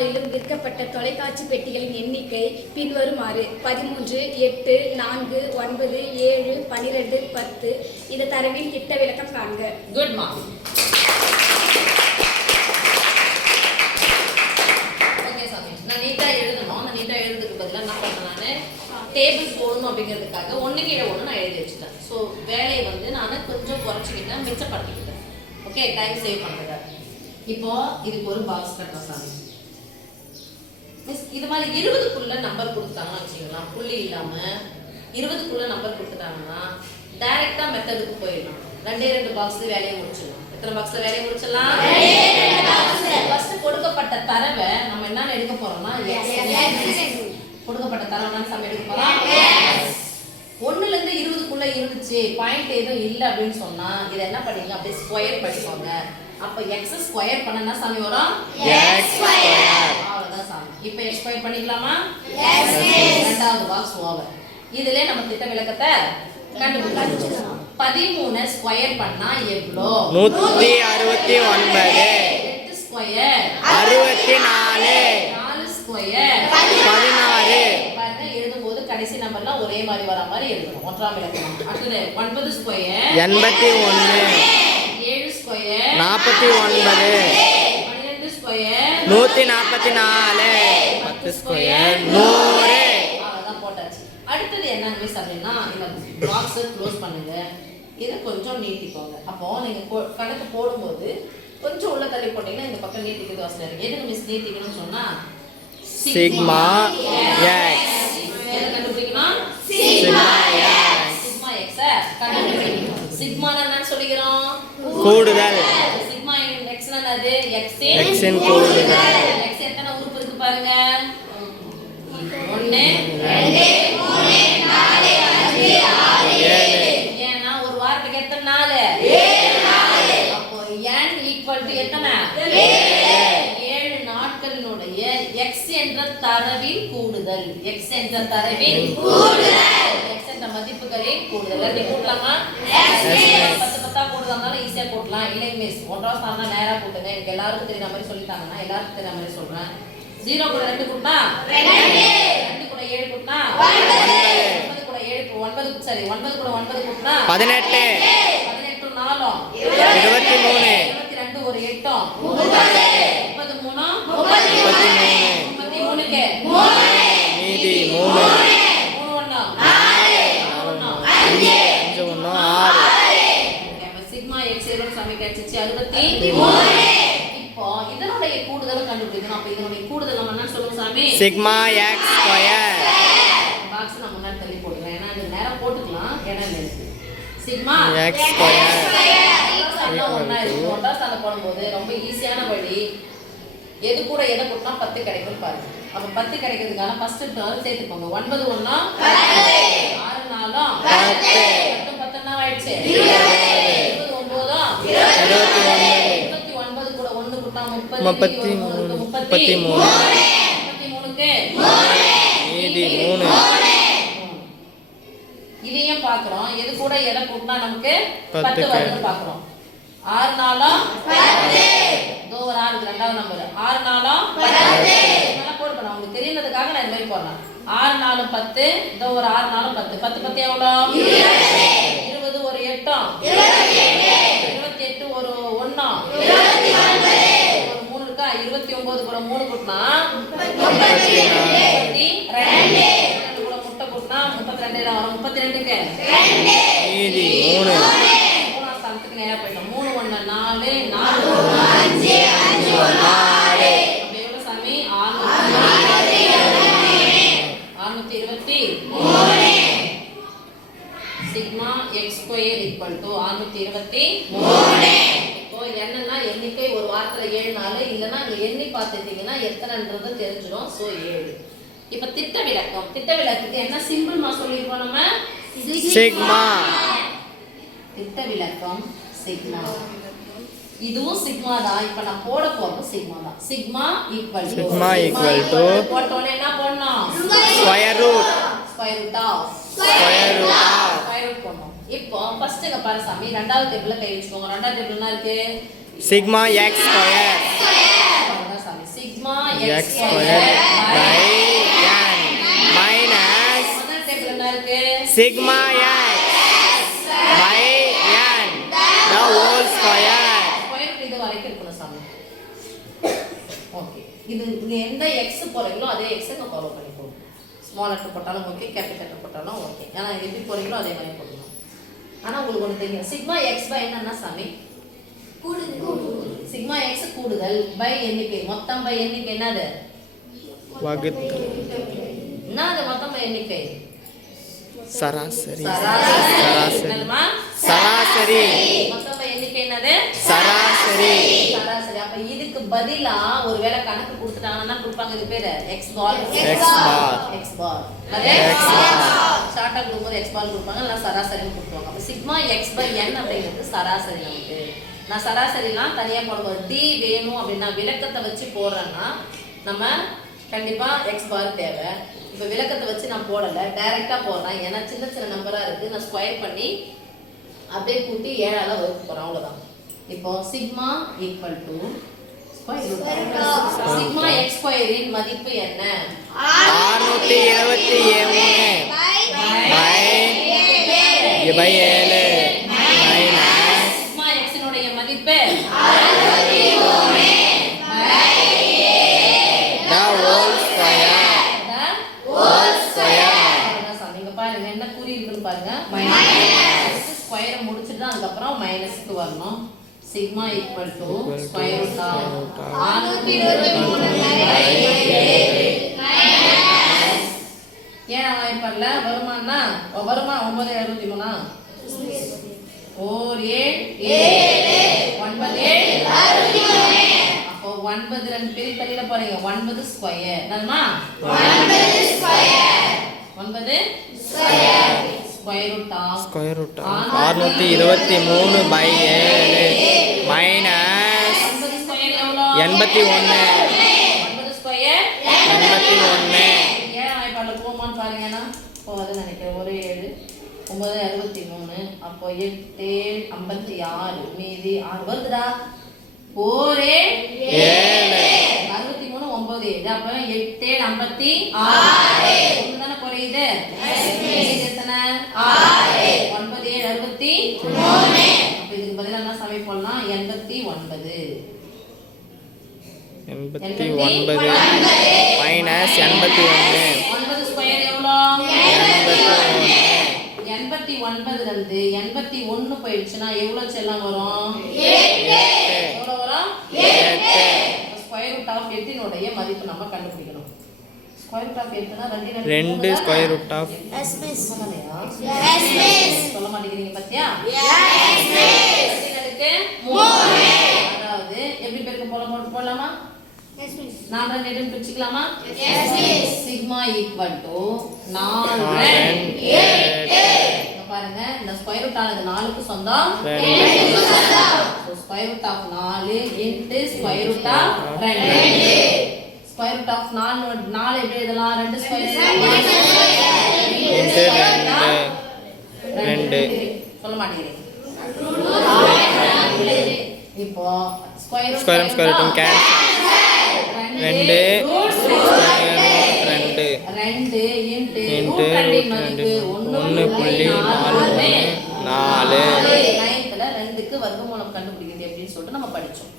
நாளிலும் விற்கப்பட்ட தொலைக்காட்சி பெட்டிகளின் எண்ணிக்கை பின்வருமாறு: 13, 8, 4, 9, 7, 12, 10. இந்த தரவின் திட்ட விளக்கம் காண்க. Good mark. ஓகே சாமி, நான் நீட்டா எழுதணும். நான் நீட்டா எழுதுறதுக்கு பதிலாக என்ன பண்ணேன், நான் டேபிள் போடணும் அப்படிங்கிறதுக்காக ஒன்று கீழே ஒன்று நான் எழுதி வச்சுட்டேன். ஸோ வேலையை வந்து நான் கொஞ்சம் குறைச்சிக்கிட்டேன், மிச்சப்படுத்திக்கிட்டேன். ஓகே, டைம் சேவ் பண்ணுறது. இப்போ இதுக்கு ஒரு பாக்ஸ் கட்டணும் சாமி. இது மாதிரி 20க்குள்ள நம்பர் கொடுத்தாங்கன்னு வச்சுக்கலாம், புள்ளி இல்லாம 20க்குள்ள நம்பர் கொடுத்துட்டாங்கன்னா டைரக்டா மெத்தடுக்கு போயிடலாம். 2 பாக்ஸ்ல வேலையை முடிச்சிடலாம். எத்தனை பாக்ஸ்ல வேலையை முடிச்சிடலாம்? ஃபர்ஸ்ட் கொடுக்கப்பட்ட தரவை நம்ம என்ன எடுக்க போறோம்னா கொடுக்கப்பட்ட தரவை தான் சாமி எடுக்க போறோம். 1ல இருந்து 20க்குள்ள இருந்துச்சு, பாயிண்ட் எதுவும் இல்லை அப்படின்னு சொன்னா இதை என்ன பண்ணீங்க, அப்படியே ஸ்கொயர் பண்ணிக்கோங்க. அப்ப x ஸ்கொயர் பண்ணனா சாமி வரும் x ஸ்கொயர். அவ்வளவுதான் சாமி. இப்போ x ஸ்கொயர் பண்ணிக்கலாமா? எஸ். இரண்டாவது பாக்ஸ் ஓவர். இதிலே நம்ம திட்ட விளக்கத்தை கண்டுபிடிச்சோம். 13 ஸ்கொயர் பண்ணா எவ்வளோ? 169. 8 ஸ்கொயர் 64. 4 ஸ்கொயர் 16. பாருங்க, எழுதும்போது கடைசி நம்பர்லாம் ஒரே மாதிரி வர மாதிரி எழுதணும். ஒன்றாம் இலக்கம். அடுத்து 9 ஸ்கொயர் 81. 7 ஸ்கொயர் 49. 12 ஸ்கொயர் 144. 10 ஸ்கொயர் 100. அவ்வளவுதான் போட்டாச்சு. அடுத்தது என்ன மிஸ் அப்படின்னா, இந்த பாக்ஸை க்ளோஸ் பண்ணுங்க. இதை கொஞ்சம் நீட்டிக்கோங்க. அப்போ நீங்க கணக்கு போடும்போது கொஞ்சம் உள்ள தள்ளி போட்டீங்கன்னா இந்த பக்கம் நீட்டிக்கிறது வசதி இருக்கு. எதுக்கு மிஸ் நீட்டிக்கணும்னு சொன்னா சிக்மா எக்ஸ். எதை கண்டுபிடிக்கணும்? Sigma X. சிக்மா எக்ஸ் கண்டுபிடிக்கணும். சிக்மானா என்னன்னு சொல்லிக்கிறோம்? கூடுதல். சிக்மா எக்ஸ் என்னது? எக்ஸ் இன் கூடுதல். எக்ஸ் எத்தனை உறுப்பு இருக்கு பாருங்க. 1 2 3 4 5 6 7. ஏன்னா ஒரு வாரத்துக்கு எத்தனை நாள்? 7 நாள். அப்போ n = எத்தனை? 7 நாட்களினுடைய x என்ற தரவின் கூடுதல். x என்ற தரவின் கூடுதல். x என்ற மதிப்புகளின் கூடுதல். எப்படி கூட்டலாமா? 10 10 கூடுதல்னால ஈஸியா கூட்டலாம். இல்லை மிஸ் 1ஆம் ஸ்தானம் நேரா கூட்டுங்க. எனக்கு எல்லாருக்கும் தெரியுற மாதிரி சொல்லிட்டாங்கன்னா எல்லாருக்கும் தெரியுற மாதிரி சொல்றேன். 0 கூட 2 கூட்டினா 2, 2 கூட 7 கூட்டினா 9, 9 கூட 7 9 சரி 9 கூட 9 கூட்டினா 18, 18 4 23, 22 ஒரு 8 33 33க்கு 3 மீதி 3 1 4 5 1 6. சிக்மா எக்ஸ் எவ்வளவு சமைக்காச்சு? 63. இப்போ இதனுடைய கூடுதலை கண்டுபிடிக்கணும். அப்ப இதனுடைய கூடுதல் நம்ம என்ன சொல்லுங்க சாமி? Sigma X square. பாக்ஸ் நான் முன்னாடி தள்ளி போடுறேன். ஏன்னா இது நேரா போட்டுக்கலாம். ஏன்னா இருக்கு சிக்மா எக்ஸ் ஸ்கொயர் ஒண்ணா இருக்கு. ஒன்றா ஸ்தானம் போடும்போது ரொம்ப ஈஸியான வழி. எது கூட எதை கூட்டினா 10 கிடைக்கும் பாருங்க. அப்ப 10 கிடைக்கிறதுக்கான ஃபர்ஸ்ட் டேர்ம் சேர்த்துக்கோங்க. 9 1 10 6 4 10 10 10 ஆயிடுச்சு. 20 9 21 29 கூட 1 கூட்டினா 30 33 33க்கு மீதி 3. இதையும் பார்க்குறோம். எது கூட எதை கூட்டினா நமக்கு 10 வருதுன்னு பார்க்குறோம். 6 4 10. இதோ ஒரு 6 ரெண்டாவது நம்பர். 6 4 10. நல்லா போடு பண்ண உங்களுக்கு தெரியறதுக்காக நான் இந்த மாதிரி போடுறேன். 6 4 10. இதோ ஒரு 6 4 10. 10 10 எவ்வளோ? 20 ஒரு 8 28 ஒரு 1 ஒரு 3 இருக்கா? 29 கூட 3 கூட்டினா 32 கூட முட்டை கூட்டினா 32 வரும். 32க்கு மீதி 3. மூணாம் ஸ்தானத்துக்கு நேரா போயிட்டோம். 3 1 4 4 5 5 6 அப்ப எவ்வளவு சாமி? 623. Sigma X square = 623. இப்போ என்னன்னா எண்ணிக்கை ஒரு வாரத்துல 7 நாள் இல்லைன்னா எண்ணி பார்த்துட்டீங்கன்னா எத்தனைன்றது தெரிஞ்சிடும். ஸோ 7. இப்ப திட்ட விளக்கம். திட்ட விளக்கத்துக்கு என்ன சிம்பிள் மா சொல்லியிருக்கோம் நம்ம? சிக்மா. திட்ட விளக்கம் சிக்மா. இதுவும் சிக்மா தான். இப்ப நான் போட போறது சிக்மா தான். சிக்மா = போட்டோனே என்ன பண்ணணும்? Square root. Square root of போடணும். இப்போ ஃபர்ஸ்ட் இங்க பாரு சாமி, ரெண்டாவது டேபிள்ல கை வச்சுக்கோங்க. ரெண்டாவது டேபிள் என்ன இருக்கு? Sigma X square. அவ்வளவுதான் சாமி. Sigma x X square by n minus முதல் டேபிள் என்ன இருக்கு sigma x by n the whole square. Square இது வரைக்கும் இருக்கணும் சாமி. ஓகே இது நீங்க எந்த எக்ஸ் போறீங்களோ அதே எக்ஸ் நான் ஃபாலோ பண்ணிக்கோங்க. ஸ்மால் லெட்டர் போட்டாலும் ஓகே, கேபிட்டல் லெட்டர் போட்டாலும் ஓகே. ஏன்னா எப்படி போறீங்களோ அதே மாதிரி போடணும். ஆனா உங்களுக்கு ஒன்று தெரியும், சிக்மா எக்ஸ் பை என்னன்னா சாமி சிக்மா எக்ஸ் கூடுதல் பை எண்ணிக்கை, மொத்தம் பை எண்ணிக்கை என்னது வகுத்து என்னது மொத்தம் பை எண்ணிக்கை சராசரி சராசரி என்னதுமா சராசரி மொத்தம் பை எண்ணிக்கை என்னது சராசரி. சராசரி. அப்ப இதுக்கு பதிலா ஒருவேளை கணக்கு கொடுத்துட்டாங்கன்னா கொடுப்பாங்க, இது பேரு எக்ஸ் பார் X bar. எக்ஸ் பார் X bar. ஷார்ட்டா கொடுக்கும்போது எக்ஸ் பார் கொடுப்பாங்க, இல்ல சராசரின்னு கொடுத்துருவாங்க. அப்ப சிக்மா எக்ஸ் பை என் அப்படிங்கிறது சராசரி. நமக்கு நான் சராசரிலாம் தனியா போடும்போது டி வேணும் அப்படின்னா விளக்கத்தை வச்சு போடுறேன்னா நம்ம கண்டிப்பா எக்ஸ் பார் தேவை. இப்ப விளக்கத்தை வச்சு நான் போடல, டைரக்டா போடுறேன். ஏன்னா சின்ன சின்ன நம்பரா இருக்கு, நான் ஸ்கொயர் பண்ணி அப்படியே கூட்டி 7ஆல வகுக்க போறேன், அவ்வளவுதான். இப்போ sigma equal to sigma X ஸ்கொயரின் மதிப்பு என்ன 627 by 7 minus சிக்மா எக்ஸினுடைய மதிப்பு the whole square. நீங்க பாருங்க என்ன குறி இருக்குன்னு பாருங்க, மைனஸ் ஸ்கொயரை முடிச்சுட்டு தான் அதுக்கப்புறம் மைனஸ்க்கு வரணும். Sigma equal to square root of 627 ஏன் வாய்ப்படல வருமானா வருமா 963 4 7 9 அப்போ 9 ரெண்டு பேர் தள்ளிட போறீங்க, 9 ஸ்கொயர் என்னமா 9 square root of Square root of 623 by 7 minus 9 square எவ்வளோ 81 9 ஸ்கொயர் 81 ஏன் வாய்ப்பாடுல போமான்னு பாருங்கன்னா போகுதுன்னு நினைக்கிறேன். ஒரு 7 9 63 அப்போ 8 56 மீதி 6 வருதுடா. 4 7 63 9 7 அப்ப 8 56 ஒன்று தானே குறையுது. மீதி எத்தனை 6 9 7 63 அப்ப இதுக்கு பதிலா என்ன சமை போடலாம் 89 minus 81 9 ஸ்கொயர் எவ்வளோ 89 இருந்து 81 போயிடுச்சுன்னா எவ்வளவு செல்லம் வரும் எவ்வளவு வரும் ஸ்கொயர் ரூட் ஆஃப் 8 மதிப்பு நம்ம கண்டுபிடிக்கணும். ஸ்கொயர் ரூட் ஆஃப் 8னா 2 square root of சொல்ல மாட்டேங்கிறீங்க பாத்தியா 3 அதாவது எப்படி பெருக்க போடலாமா நான் 2 பிரிச்சுக்கலாமா சிக்மா ஈக்குவல் டு 4 8 பாருங்க இந்த ஸ்கொயர் ரூட் ஆனது 4க்கு சொந்தம் square root of 4 into square root of 2 square root of 4 எப்படி எழுதலாம் 2 ஸ்கொயர் சொல்ல மாட்டேங்கிறீங்க. இப்போ square root cancel 2 2 into into மதிப்பு 1.43 நைன்த்ல 2க்கு வர்க்கமூலம் கண்டுபிடிக்கிறது எப்படின்னு சொல்லிட்டு நம்ம படிச்சோம்.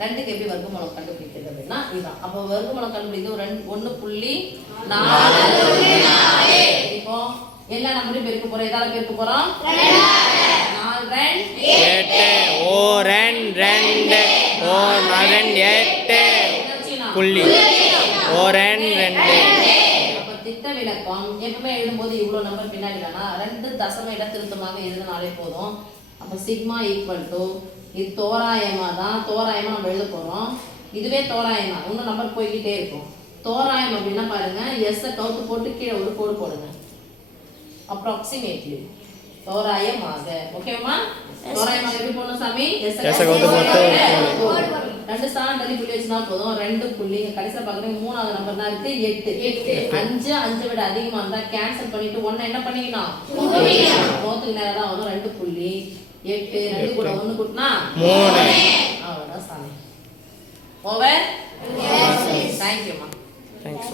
2க்கு எப்படி வர்க்கமூலம் கண்டுபிடிக்கிறது அப்படின்னா இதுதான். அப்போ வர்க்கமூலம் கண்டுபிடிக்கிறது 1.4 இப்போ எல்லா நம்பரையும் பெருக்க போறோம். எதால பெருக்க போறோம் 4 8 ஓ 2 ஓ 8 புள்ளி ஓ 2 அப்ப திட்ட விளக்கம் எப்பவுமே எழுதும்போது இவ்வளவு நம்பர் பின்னாடி இல்லைன்னா 2 தசம இட திருத்தமாக எழுதினாலே போதும். அப்ப சிக்மா ஈக்குவல் டு இது தோராயமா நம்ம எழுத போறோம். இதுவே தோராயம் தான், இன்னும் நம்பர் போய்கிட்டே இருக்கும். தோராயம் அப்படின்னா பாருங்க எஸ் கவுத்து போட்டு கீழே ஒரு கோடு போடுங்க. அப்ராக்சிமேட்லி தோராயமாக ஓகேவா தோராயமாக எப்படி போடணும் சாமி எஸ் கவுத்து போட்டு 2 ஸ்தானம் தள்ளி புள்ளி வச்சுனா போதும். 2 புள்ளி கடைசில பாக்குறீங்க மூணாவது நம்பர் தான் இருக்கு 8 5 விட அதிகமா இருந்தா கேன்சல் பண்ணிட்டு 1 என்ன பண்ணிக்கணும் நோத்துக்கு நேரா தான் வரும். 2 புள்ளி 8 2 கூட 1 கூட்டினா 3 அவ்வளவுதான் சாமி ஓவர். தேங்க்யூம்மா. தேங்க்ஸ்.